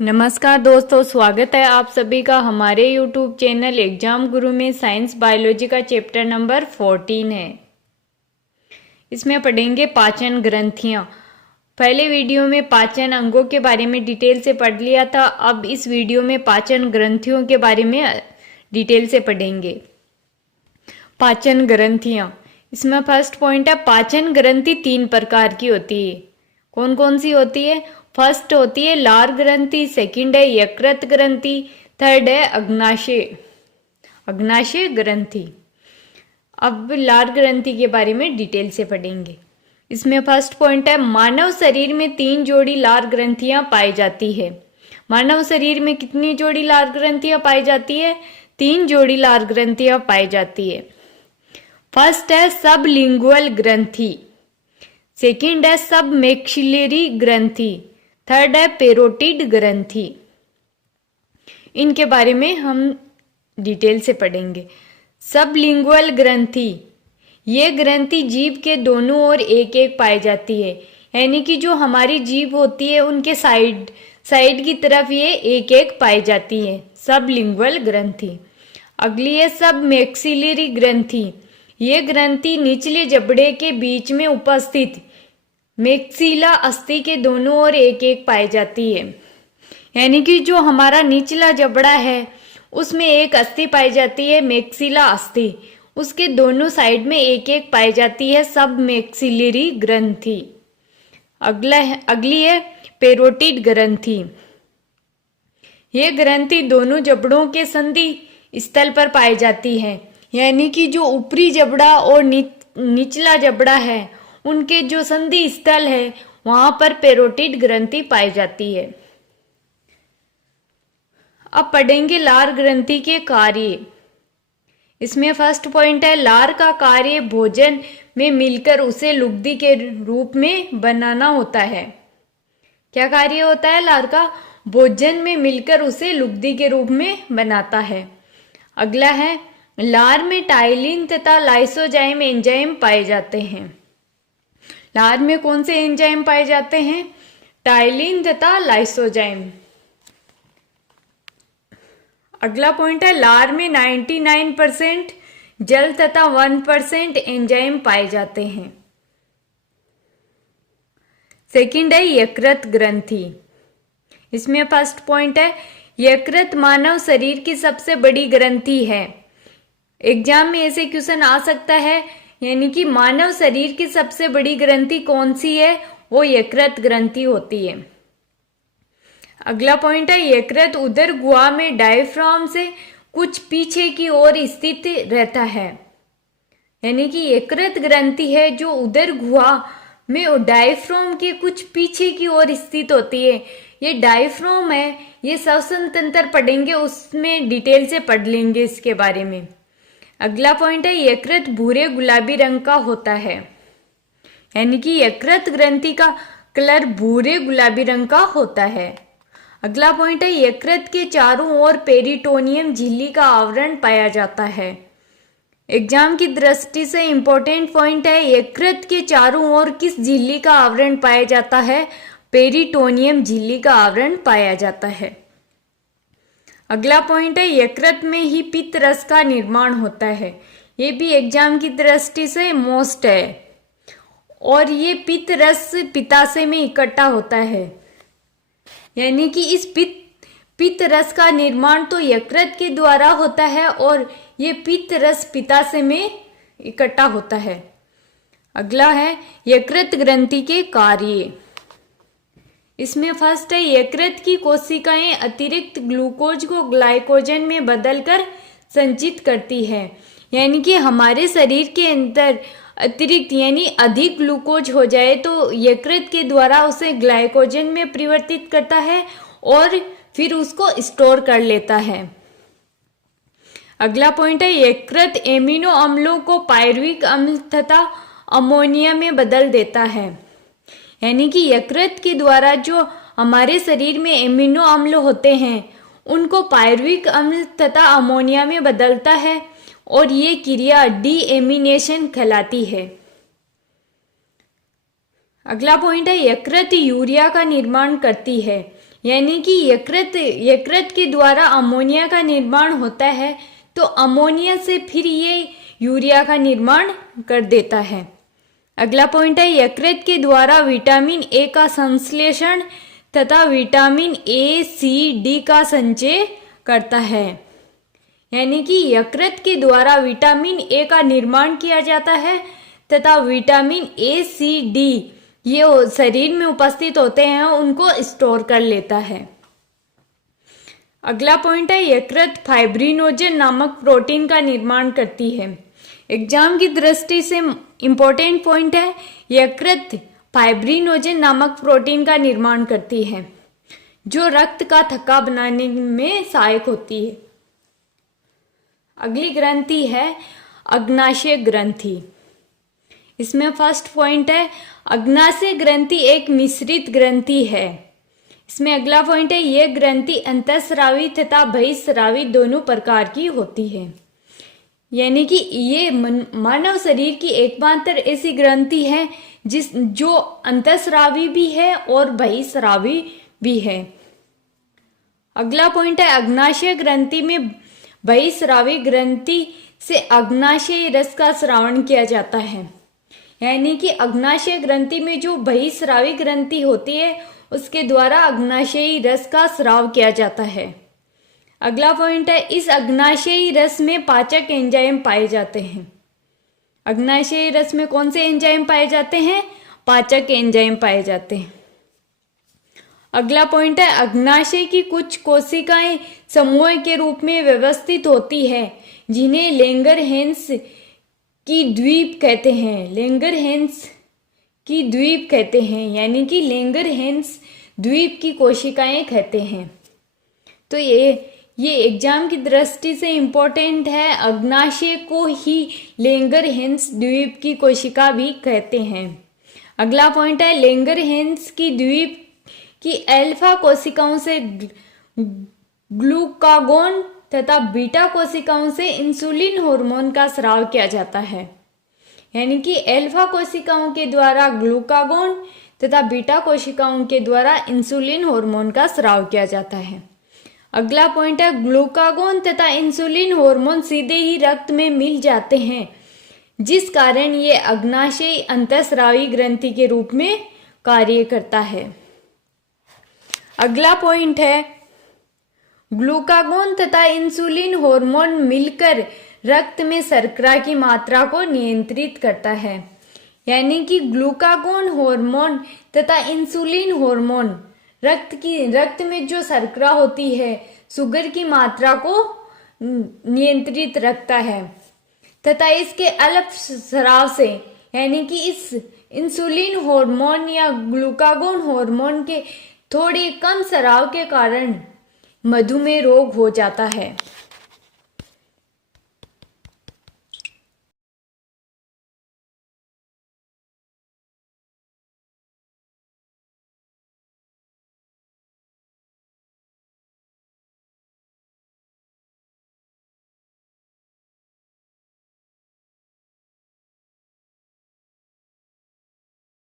नमस्कार दोस्तों, स्वागत है आप सभी का हमारे YouTube चैनल एग्जाम गुरु में। साइंस बायोलॉजी का चैप्टर नंबर 14 है। इसमें पढ़ेंगे पाचन ग्रंथियां। पहले वीडियो में पाचन अंगों के बारे में डिटेल से पढ़ लिया था। अब इस वीडियो में पाचन ग्रंथियों के बारे में डिटेल से पढ़ेंगे। पाचन ग्रंथियां, इसमें फर्स्ट पॉइंट है पाचन ग्रंथि 3 प्रकार की होती है। कौन कौन सी होती है? फर्स्ट होती है लार ग्रंथि, सेकंड है यकृत ग्रंथि, थर्ड है अग्नाशय ग्रंथि। अब लार ग्रंथि के बारे में डिटेल से पढ़ेंगे। इसमें फर्स्ट पॉइंट है मानव शरीर में 3 जोड़ी लार ग्रंथियां पाई जाती है। मानव शरीर में कितनी जोड़ी लार ग्रंथियां पाई जाती है? 3 जोड़ी लार ग्रंथियां पाई जाती है। फर्स्ट है सबलिंगुअल ग्रंथि, सेकंड है सब मैक्सिलरी ग्रंथि, थर्ड है पेरोटिड ग्रंथि। इनके बारे में हम डिटेल से पढ़ेंगे। सबलिंगुअल ग्रंथि, ये ग्रंथि जीभ के दोनों ओर एक एक पाई जाती है, यानी कि जो हमारी जीभ होती है उनके साइड की तरफ ये एक एक पाई जाती है, सबलिंगुअल ग्रंथि। अगली है सब मैक्सिलरी ग्रंथि, ये ग्रंथि निचले जबड़े के बीच में उपस्थित मैक्सिला अस्थि के दोनों ओर एक एक पाई जाती है, यानी कि जो हमारा निचला जबड़ा है उसमें एक अस्थि पाई जाती है, मैक्सिला अस्थि, उसके दोनों साइड में एक एक पाई जाती है, सब मैक्सिलरी ग्रंथि। अगली है पेरोटिड ग्रंथि, ये ग्रंथि दोनों जबड़ों के संधि स्थल पर पाई जाती है, यानी कि जो ऊपरी जबड़ा और निचला जबड़ा है उनके जो संधि स्थल है वहां पर पेरोटिड ग्रंथि पाई जाती है। अब पढ़ेंगे लार ग्रंथि के कार्य। इसमें फर्स्ट पॉइंट है लार का कार्य भोजन में मिलकर उसे लुगदी के रूप में बनाना होता है। क्या कार्य होता है लार का? भोजन में मिलकर उसे लुगदी के रूप में बनाता है। अगला है लार में टाइलिन तथा लाइसोजाइम एंजाइम पाए जाते हैं। लार में कौन से एंजाइम पाए जाते हैं? टाइलिन तथा लाइसोजाइम। अगला पॉइंट है लार में 99% जल तथा 1% एंजाइम पाए जाते हैं। सेकंड है यकृत ग्रंथि, इसमें फर्स्ट पॉइंट है यकृत मानव शरीर की सबसे बड़ी ग्रंथि है। एग्जाम में ऐसे क्वेश्चन आ सकता है, यानी कि मानव शरीर की सबसे बड़ी ग्रंथि कौन सी है? वो यकृत ग्रंथि होती है। अगला पॉइंट है यकृत उदर गुहा में डायफ्राम से कुछ पीछे की ओर स्थित रहता है, यानी कि यकृत ग्रंथि है जो उदर गुहा में डायफ्राम के कुछ पीछे की ओर स्थित होती है। ये डायफ्राम है, ये श्वसन तंत्र पढ़ेंगे, उसमें डिटेल से पढ़ लेंगे इसके बारे में। अगला पॉइंट है यकृत भूरे गुलाबी रंग का होता है, यानी कि यकृत ग्रंथि का कलर भूरे गुलाबी रंग का होता है। अगला पॉइंट है यकृत के चारों ओर पेरिटोनियम झिल्ली का आवरण पाया जाता है। एग्जाम की दृष्टि से इंपॉर्टेंट पॉइंट है यकृत के चारों ओर किस झिल्ली का आवरण पाया जाता है? पेरिटोनियम झिल्ली का आवरण पाया जाता है। अगला पॉइंट है यकृत में ही पित्त रस का निर्माण होता है। ये भी एग्जाम की दृष्टि से मोस्ट है, और ये पित्त रस पित्ताशय में इकट्ठा होता है, यानी कि इस पित्त रस का निर्माण तो यकृत के द्वारा होता है और ये पित्त रस पित्ताशय में इकट्ठा होता है। अगला है यकृत ग्रंथि के कार्य। इसमें फर्स्ट है यकृत की कोशिकाएं अतिरिक्त ग्लूकोज को ग्लाइकोजन में बदलकर संचित करती है, यानी कि हमारे शरीर के अंदर अतिरिक्त यानी अधिक ग्लूकोज हो जाए तो यकृत के द्वारा उसे ग्लाइकोजन में परिवर्तित करता है और फिर उसको स्टोर कर लेता है। अगला पॉइंट है यकृत एमिनो अम्लों को पायरुविक अम्ल तथा अमोनिया में बदल देता है, यानी कि यकृत के द्वारा जो हमारे शरीर में एमिनो अम्ल होते हैं उनको पायरुविक अम्ल तथा अमोनिया में बदलता है और ये क्रिया डीएमिनेशन कहलाती है। अगला पॉइंट है यकृत यूरिया का निर्माण करती है, यानी कि यकृत के द्वारा अमोनिया का निर्माण होता है, तो अमोनिया से फिर ये यूरिया का निर्माण कर देता है। अगला पॉइंट है, यकृत के द्वारा विटामिन ए का संश्लेषण तथा विटामिन ए, सी, डी का संचय करता है। यानी कि यकृत के द्वारा विटामिन ए का निर्माण किया जाता है तथा विटामिन ए, सी, डी ये शरीर में उपस्थित होते हैं, उनको स्टोर कर लेता है। अगला पॉइंट है, यकृत फाइब्रिनोजन नामक प्रोटीन का निर्माण करती है। एग्जाम की दृष्टि से इंपॉर्टेंट पॉइंट है, यकृत फाइब्रिनोजन नामक प्रोटीन का निर्माण करती है, जो रक्त का थक्का बनाने में सहायक होती है। अगली ग्रंथि है अग्नाशय ग्रंथि। इसमें फर्स्ट पॉइंट है, अग्नाशय ग्रंथि एक मिश्रित ग्रंथि है। इसमें अगला पॉइंट है, यह ग्रंथि अंतःस्रावी तथा बहिःस्रावी दोनों प्रकार की होती है। यानी कि ये मानव शरीर की एकमात्र ऐसी ग्रंथि है जो अंतःस्रावी भी है और बहिःस्रावी भी है। अगला पॉइंट है, अग्नाशय ग्रंथि में बहिःस्रावी ग्रंथि से अग्नाशय रस का स्रावण किया जाता है। यानी कि अग्नाशय ग्रंथि में जो बहिःस्रावी ग्रंथि होती है उसके द्वारा अग्नाशयी रस का स्राव किया जाता है। अगला पॉइंट है, इस अग्नाशयी रस में पाचक एंजाइम पाए जाते हैं। अग्नाशयी रस में कौन से एंजाइम पाए जाते हैं? पाचक एंजाइम पाए जाते हैं। अगला पॉइंट है, अग्नाशय की कुछ कोशिकाएं समूह के रूप में व्यवस्थित होती है, जिन्हें लैंगरहैंस की द्वीप कहते हैं। लैंगरहैंस की द्वीप कहते हैं, यानी कि लैंगरहैंस द्वीप की कोशिकाएं कहते हैं। तो ये एग्जाम की दृष्टि से इम्पोर्टेंट है। अग्नाशय को ही लैंगरहैंस द्वीप की कोशिका भी कहते हैं। अगला पॉइंट है, लैंगरहैंस की द्वीप की अल्फा कोशिकाओं से ग्लूकागोन तथा बीटा कोशिकाओं से इंसुलिन हार्मोन का स्राव किया जाता है। यानी कि अल्फा कोशिकाओं के द्वारा ग्लूकागोन तथा बीटा कोशिकाओं के द्वारा इंसुलिन हार्मोन का स्राव किया जाता है। अगला पॉइंट है, ग्लूकागोन तथा इंसुलिन हार्मोन सीधे ही रक्त में मिल जाते हैं, जिस कारण ये अग्नाशयी अंतःस्रावी ग्रंथि के रूप में कार्य करता है। अगला पॉइंट है, ग्लूकागोन तथा इंसुलिन हार्मोन मिलकर रक्त में शर्करा की मात्रा को नियंत्रित करता है। यानी कि ग्लूकागोन हार्मोन तथा इंसुलिन हार्मोन रक्त में जो शर्करा होती है, शुगर की मात्रा को नियंत्रित रखता है तथा इसके अल्प स्राव से, यानी कि इस इंसुलिन हार्मोन या ग्लूकागोन हार्मोन के थोड़े कम स्राव के कारण मधुमेह रोग हो जाता है।